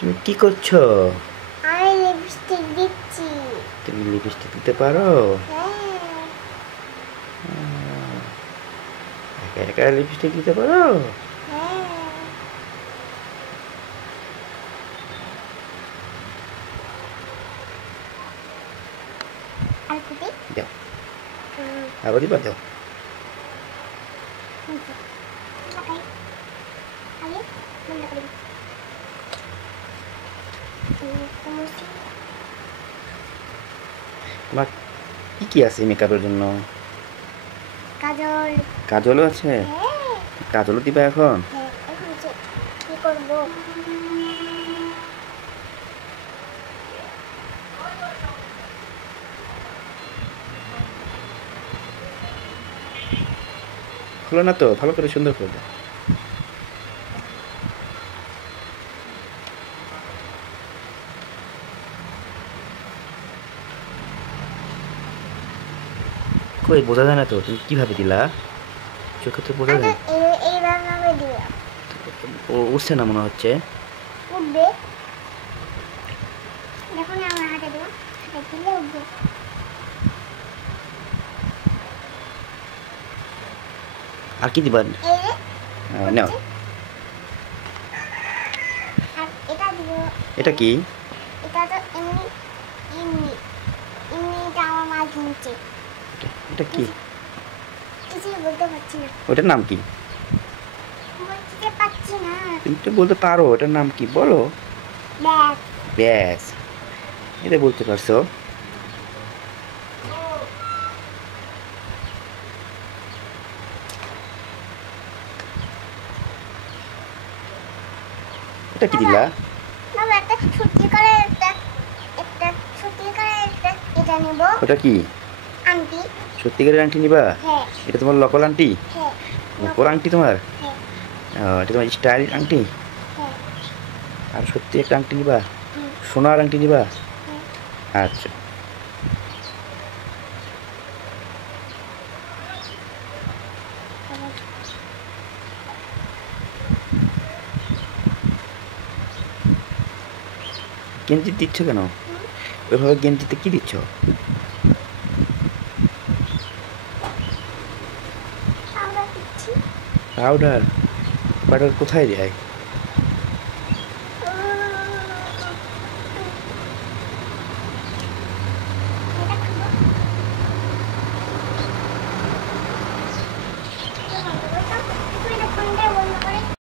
তুমি কি করছো? আমি লিপস্টিক দিচ্ছি। তুমি লিপস্টিক দিতে পারো? হ্যাঁ। একা একা লিপস্টিক দিতে পারো? হ্যাঁ। আর কুটি দাও, আবার দিবা, দাও। লাগাই আগে বন্ধ করে দিই। তোমার কি কি আছে মেকআপের জন্য? কাজল। কাজলও আছে? হ্যাঁ। কাজলও দিবা এখন? হ্যাঁ, এখন কি করবো? খুলো না তো, ভালো করে সুন্দর করে দাও। কই বোঝা যায় না তো, তুমি কিভাবে দিলা? চোখে তো বোঝা যায়। এইভাবে দিও। উঠছে না মনে হচ্ছে। উঠবে। দেখো না আমার হাতে দেবো, হাতে দিলে উঠবে। আর কি দিবা? এই যে নাও। আর এটা দিব। এটা কি? এটা তো এমনি এমনি এমনিটা আমার মা কিনছে। এটা কি? কিছুই বলতে পারছি না। ওটার নাম কি? বলতে পারছি না। তুমি তো বলতে পারো, ওটার নাম কি বলো? ব্যাগ। ব্যাস, এটা বলতে পারছো। এটা কি দিলা? বাবা একটা ছুটি করে একটা ছুটি করে এটা নিব। ওটা কি? আন্টি। সত্যিকারের আংটি নিবা? হ্যাঁ। এটা তোমার নকল আংটি? হ্যাঁ। নকল আংটি তোমার? হ্যাঁ। এটা তোমার স্টাইল আংটি? হ্যাঁ। আর সত্যি একটা আংটি নিবা? হুম। সোনার আংটি নিবা? হ্যাঁ। আচ্ছা। গেঞ্জি দিচ্ছ কেন? ওইভাবে গেঞ্জিতে কি দিচ্ছ? আমরা দিচ্ছি। পাউডার? পাউডার কোথায় যায়?